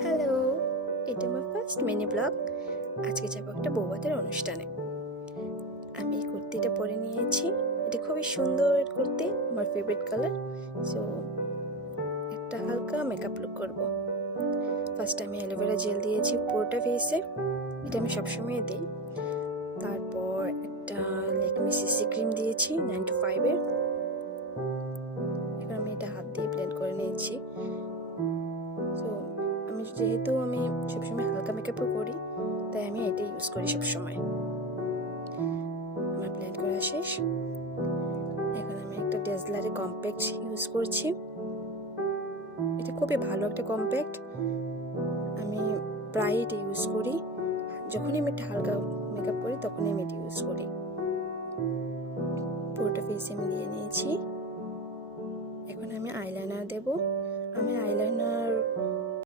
Hello, এটা আমার first mini blog. আজকে যাবো একটা বৌভাতের অনুষ্ঠানে। আমি এই কুর্তিটা পরে নিয়েছি। এটা খুবই সুন্দর কুর্তি, আমার ফেভারিট কালার। সো একটা হালকা মেকআপ লুক করব। ফার্স্ট আমি অ্যালোভেরা জেল দিয়েছি পুরোটা ফেসে, এটা আমি সবসময় দিই। তারপর একটা ল্যাকমি সিসি ক্রিম দিয়েছি 9to5-এর। এখন আমি এটা হাত দিয়ে ব্লেন্ড করে নিয়েছি। সো যেহেতু আমি সবসময় হালকা মেকআপও করি, তাই আমি এটাই ইউজ করি সবসময়। আমার ব্লেন্ড করা শেষ। এখন আমি একটা ডেজলারে কম্প্যাক্ট ইউজ করছি। এটা খুবই ভালো একটা কম্প্যাক্ট, আমি প্রায় এটা ইউজ করি। যখনই আমি একটা হালকা মেকআপ করি তখনই আমি এটা ইউজ করি। পুরোটা ফেসে আমি দিয়ে নিয়েছি। এখন আমি আইলাইনার দেব। আমি আইলাইনার